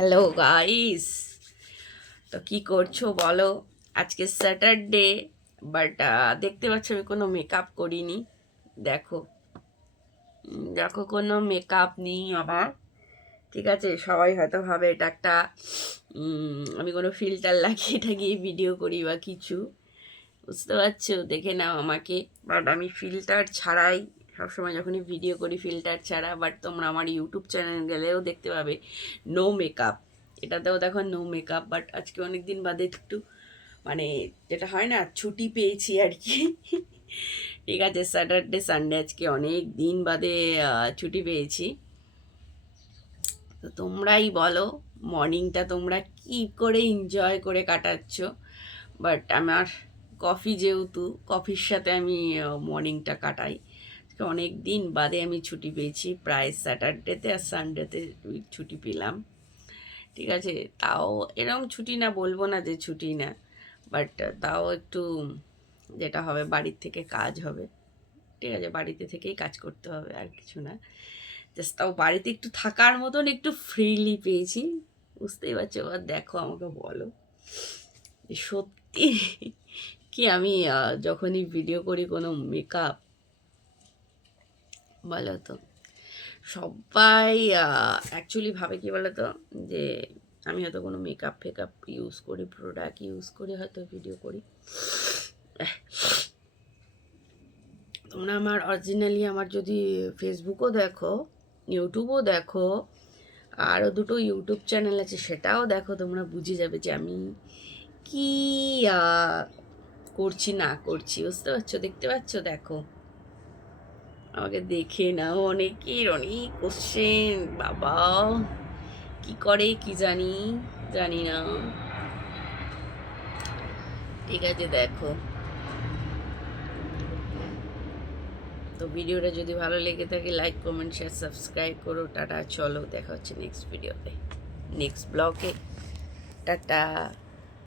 Hello guys, তো কি করছো বলো? আজকে স্যাটারডে, বাট দেখতে পাচ্ছ আমি কোনো মেকআপ করিনি। দেখো, দেখো কোনো মেকআপ নেই আমার। ঠিক আছে, সবাই হয়তো ভাবে এটা একটা আমি কোনো ফিল্টার লাগিয়ে এটা গিয়ে ভিডিও করি বা কিছু, বুঝতে পারছো? দেখে নাও আমাকে। বাট আমি ফিল্টার ছাড়াই সবসময় যখনই ভিডিও করি ফিল্টার ছাড়া। বাট তোমরা আমার ইউটিউব চ্যানেল গেলেও দেখতে পাবে নো মেকআপ, এটাতেও দেখো নো মেকআপ। বাট আজকে অনেক দিন বাদে একটু মানে যেটা হয় না, ছুটি পেয়েছি আর কি। ঠিক আছে, স্যাটারডে সানডে আজকে অনেক দিন বাদে ছুটি পেয়েছি। তো তোমরাই বলো, মর্নিংটা তোমরা কি করে এনজয় করে কাটাচ্ছ? বাট আমার কফি, যেহেতু কফির সাথে আমি মর্নিংটা কাটাই। অনেক দিন বাদে আমি ছুটি পেয়েছি, প্রায় স্যাটারডেতে আর সানডেতে ছুটি পেলাম। ঠিক আছে, তাও এরকম ছুটি না, বলবো না যে ছুটি না, বাট তাও একটু যেটা হবে বাড়ির থেকে কাজ হবে। ঠিক আছে, বাড়িতে থেকেই কাজ করতে হবে, আর কিছু না। জাস্ট তাও বাড়িতে একটু থাকার মতন একটু ফ্রিলি পেয়েছি, বুঝতেই পারছো। এবার দেখো, আমাকে বলো যে সত্যি কি আমি যখনই ভিডিও করি কোনো মেকআপ, বলো তো, সবাই অ্যাকচুয়ালি ভাবে কি বলো তো, যে আমি হয়তো কোনো মেকআপ ফেকআপ ইউজ করি, প্রোডাক্ট ইউজ করে হয়তো ভিডিও করি। তোমরা আমার অরিজিনালি আমার যদি ফেসবুকও দেখো, ইউটিউবও দেখো, আরও দুটো ইউটিউব চ্যানেল আছে, সেটাও দেখো, তোমরা বুঝে যাবে যে আমি কি করছি না করছি, বুঝতে পারছো? দেখতে পাচ্ছ? দেখো, আমাকে দেখে নাও। অনেকের অনেক কোশ্চেন, বাবা কি করে কি জানি, জানি না। ঠিক আছে, দেখো। তো ভিডিওটা যদি ভালো লেগে থাকে লাইক কমেন্ট শেয়ার সাবস্ক্রাইব করো। টাটা, চলো দেখা হচ্ছে নেক্সট ভিডিওতে, নেক্সট ব্লগে। টাটা।